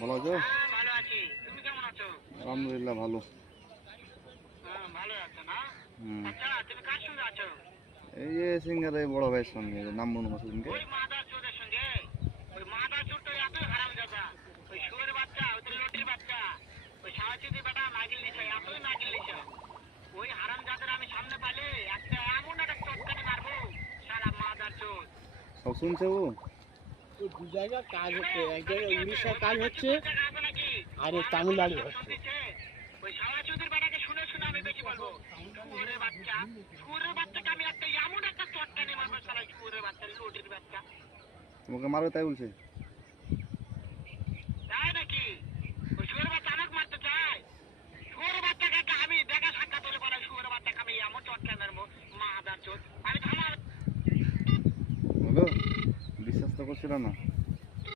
ভালো আছো? হ্যাঁ, ভালো আছি। তুমি কেমন আছো? আলহামদুলিল্লাহ ভালো। হ্যাঁ, ভালো আছো না? হুম। আচ্ছা, তুমি কার সঙ্গে আছো? এই যে সিঙ্গার এই বড় ভাইয়ের সঙ্গে নাম বলুন সেদিনকে। ওই মাদার চোদের সঙ্গে। ওই মাদার চোদটা এতই হারামজাদা। ওই শুয়োরের বাচ্চা, ওই তো লটির বাচ্চা। ওই সাওয়াচুদি বেটা নাগিল দিছে, এতই নাগিল দিছে। ওই হারামজাদার আমি সামনে পাইলে একটা এমন একটা চটকানি মারবো, শালা মাদার চোদ। সব শুনছে ও? তো দু জায়গায় কাজ হচ্ছে, এক কেন, জায়গায় কি হয়েছে? উড়িষ্যায় ওর কাজ মাথার হচ্ছে চোদের জায়গা আছে নাকি? আর ও এই আমার তামিলনাড়ু কথা হচ্ছে। শুনতেছে। ওই সাওয়াচুদির বেটাকে শুনে শুনে আমি বেশি বলবো। শুয়োরের বাচ্চা, শুয়োরের বাচ্চাকে আমি একটা এমন একটা চটকানি মারবো, শালা শুয়োরের বাচ্চা, লটির বাচ্চা। তোমাকে মারবে তাই বলছে? তাই নাকি? ওই শুয়োরের বাচ্চা আমাকে মারতে চায়? শুয়োরের বাচ্চাকে একটা আমি দেখা সাক্ষাৎ হলে পরে শুয়োরের বাচ্চাকে আমি এমন চটকানি মারবো, মাদার চোদ। আমি থামা। বলো, বিশ্বাস তো করছিল না।